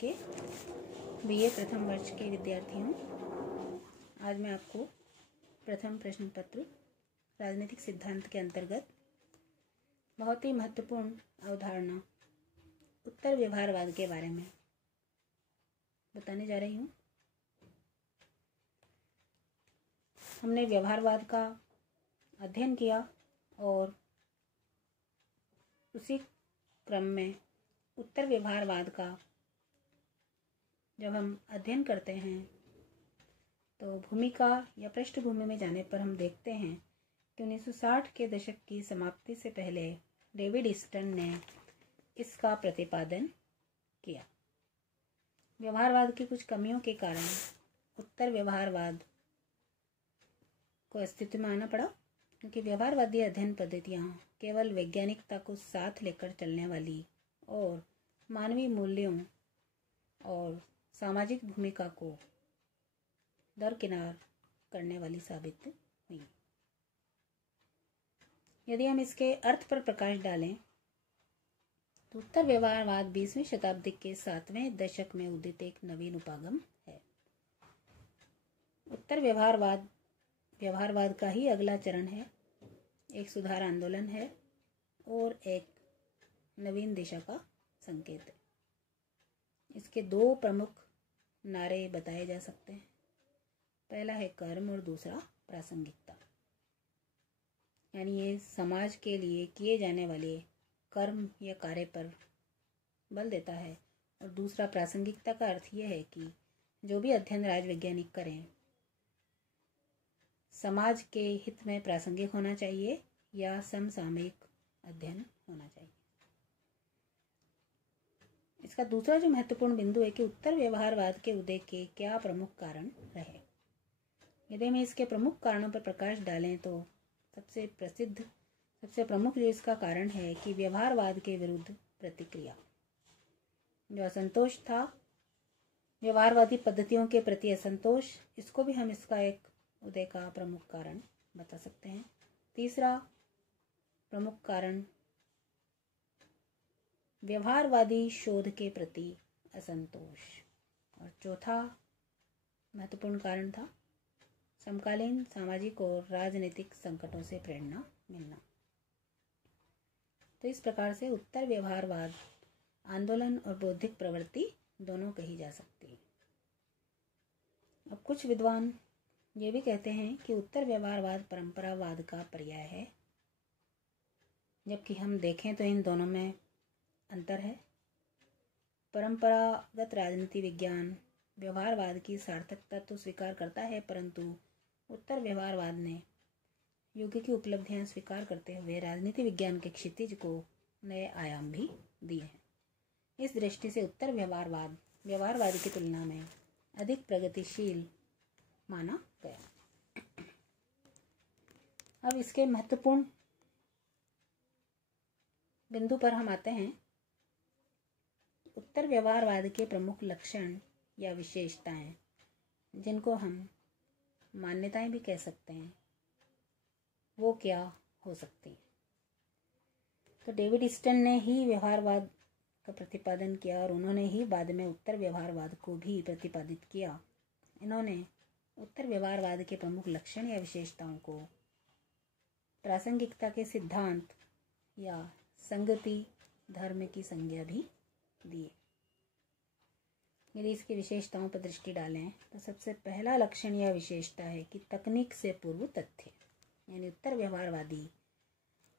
के बीए प्रथम वर्ष के विद्यार्थी हूँ। आज मैं आपको प्रथम प्रश्न पत्र राजनीतिक सिद्धांत के अंतर्गत बहुत ही महत्वपूर्ण अवधारणा उत्तर व्यवहारवाद के बारे में बताने जा रही हूँ। हमने व्यवहारवाद का अध्ययन किया और उसी क्रम में उत्तर व्यवहारवाद का जब हम अध्ययन करते हैं तो भूमिका या पृष्ठभूमि में जाने पर हम देखते हैं कि 1960 के दशक की समाप्ति से पहले डेविड ईस्टन ने इसका प्रतिपादन किया। व्यवहारवाद की कुछ कमियों के कारण उत्तर व्यवहारवाद को अस्तित्व में आना पड़ा, क्योंकि व्यवहारवादी अध्ययन पद्धतियाँ केवल वैज्ञानिकता को साथ लेकर चलने वाली और मानवीय मूल्यों और सामाजिक भूमिका को दरकिनार करने वाली साबित हुई। यदि हम इसके अर्थ पर प्रकाश डालें तो उत्तर व्यवहारवाद 20वीं शताब्दी के 7वें दशक में उदित एक नवीन उपागम है। उत्तर व्यवहारवाद का ही अगला चरण है, एक सुधार आंदोलन है और एक नवीन दिशा का संकेत है। इसके दो प्रमुख नारे बताए जा सकते हैं। पहला है कर्म और दूसरा प्रासंगिकता, यानी ये समाज के लिए किए जाने वाले कर्म या कार्य पर बल देता है। और दूसरा प्रासंगिकता का अर्थ यह है कि जो भी अध्ययन राजवैज्ञानिक करें समाज के हित में प्रासंगिक होना चाहिए या समसामयिक अध्ययन होना चाहिए। इसका दूसरा जो महत्वपूर्ण बिंदु है कि उत्तर व्यवहारवाद के उदय के क्या प्रमुख कारण रहे। यदि हम इसके प्रमुख कारणों पर प्रकाश डालें तो सबसे प्रमुख जो इसका कारण है कि व्यवहारवाद के विरुद्ध प्रतिक्रिया, जो असंतोष था, व्यवहारवादी पद्धतियों के प्रति असंतोष, इसको भी हम इसका एक उदय का प्रमुख कारण बता सकते हैं। तीसरा प्रमुख कारण व्यवहारवादी शोध के प्रति असंतोष, और चौथा महत्वपूर्ण कारण था समकालीन सामाजिक और राजनीतिक संकटों से प्रेरणा मिलना। तो इस प्रकार से उत्तर व्यवहारवाद आंदोलन और बौद्धिक प्रवृत्ति दोनों कही जा सकती है। अब कुछ विद्वान ये भी कहते हैं कि उत्तर व्यवहारवाद परंपरावाद का पर्याय है, जबकि हम देखें तो इन दोनों में अंतर है। परंपरागत राजनीति विज्ञान व्यवहारवाद की सार्थकता तो स्वीकार करता है, परंतु उत्तर व्यवहारवाद ने युग की उपलब्धियां स्वीकार करते हुए राजनीति विज्ञान के क्षितिज को नए आयाम भी दिए हैं। इस दृष्टि से उत्तर व्यवहारवाद की तुलना में अधिक प्रगतिशील माना गया। अब इसके महत्वपूर्ण बिंदु पर हम आते हैं। उत्तर व्यवहारवाद के प्रमुख लक्षण या विशेषताएं, जिनको हम मान्यताएं भी कह सकते हैं, वो क्या हो सकती है। तो डेविड ईस्टन ने ही व्यवहारवाद का प्रतिपादन किया और उन्होंने ही बाद में उत्तर व्यवहारवाद को भी प्रतिपादित किया। इन्होंने उत्तर व्यवहारवाद के प्रमुख लक्षण या विशेषताओं को प्रासंगिकता के सिद्धांत या संगति धर्म की संज्ञा भी दिए। यदि इसकी विशेषताओं पर दृष्टि डालें तो सबसे पहला लक्षण या विशेषता है कि तकनीक से पूर्व तथ्य, यानी उत्तर व्यवहारवादी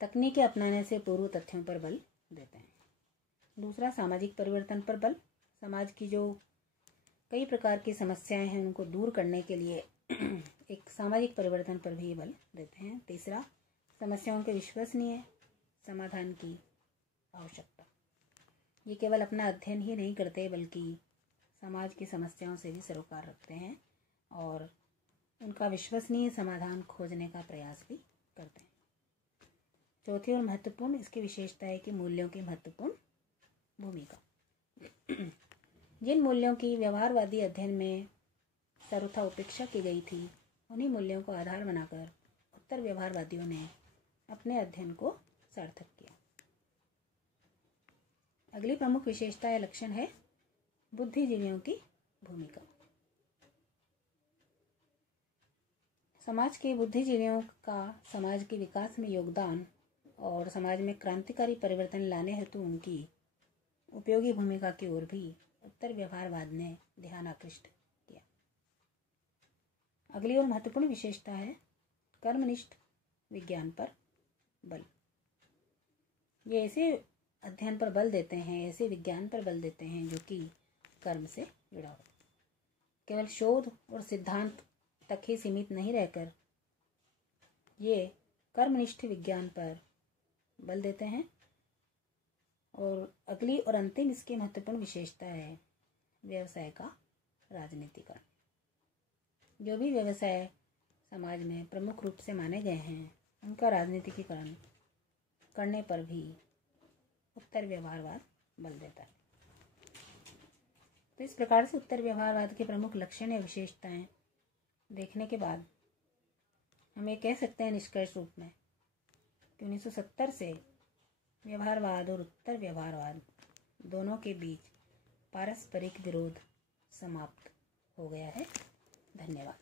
तकनीकें अपनाने से पूर्व तथ्यों पर बल देते हैं। दूसरा सामाजिक परिवर्तन पर बल, समाज की जो कई प्रकार की समस्याएं हैं उनको दूर करने के लिए एक सामाजिक परिवर्तन पर भी बल देते हैं। तीसरा समस्याओं के विश्वसनीय समाधान की आवश्यकता, ये केवल अपना अध्ययन ही नहीं करते बल्कि समाज की समस्याओं से भी सरोकार रखते हैं और उनका विश्वसनीय समाधान खोजने का प्रयास भी करते हैं। चौथी और महत्वपूर्ण इसकी विशेषता है कि मूल्यों की महत्वपूर्ण भूमिका। जिन मूल्यों की व्यवहारवादी अध्ययन में सर्वथा उपेक्षा की गई थी, उन्हीं मूल्यों को आधार बनाकर उत्तर व्यवहारवादियों ने अपने अध्ययन को सार्थक किया। अगली प्रमुख विशेषता या लक्षण है बुद्धिजीवियों की भूमिका। समाज के बुद्धिजीवियों का समाज के विकास में योगदान और समाज में क्रांतिकारी परिवर्तन लाने हेतु उनकी उपयोगी भूमिका की ओर भी उत्तर व्यवहारवाद ने ध्यान आकृष्ट किया। अगली और महत्वपूर्ण विशेषता है कर्मनिष्ठ विज्ञान पर बल। ये ऐसे अध्ययन पर बल देते हैं, ऐसे विज्ञान पर बल देते हैं जो कि कर्म से जुड़ा हो। केवल शोध और सिद्धांत तक ही सीमित नहीं रहकर ये कर्मनिष्ठ विज्ञान पर बल देते हैं। और अगली और अंतिम इसकी महत्वपूर्ण विशेषता है व्यवसाय का राजनीतिकरण। जो भी व्यवसाय समाज में प्रमुख रूप से माने गए हैं उनका राजनीतिकीकरण करने पर भी उत्तर व्यवहारवाद बल देता है। तो इस प्रकार से उत्तर व्यवहारवाद के प्रमुख लक्षण या विशेषताएं देखने के बाद हम ये कह सकते हैं निष्कर्ष रूप में कि 1970 से व्यवहारवाद और उत्तर व्यवहारवाद दोनों के बीच पारस्परिक विरोध समाप्त हो गया है। धन्यवाद।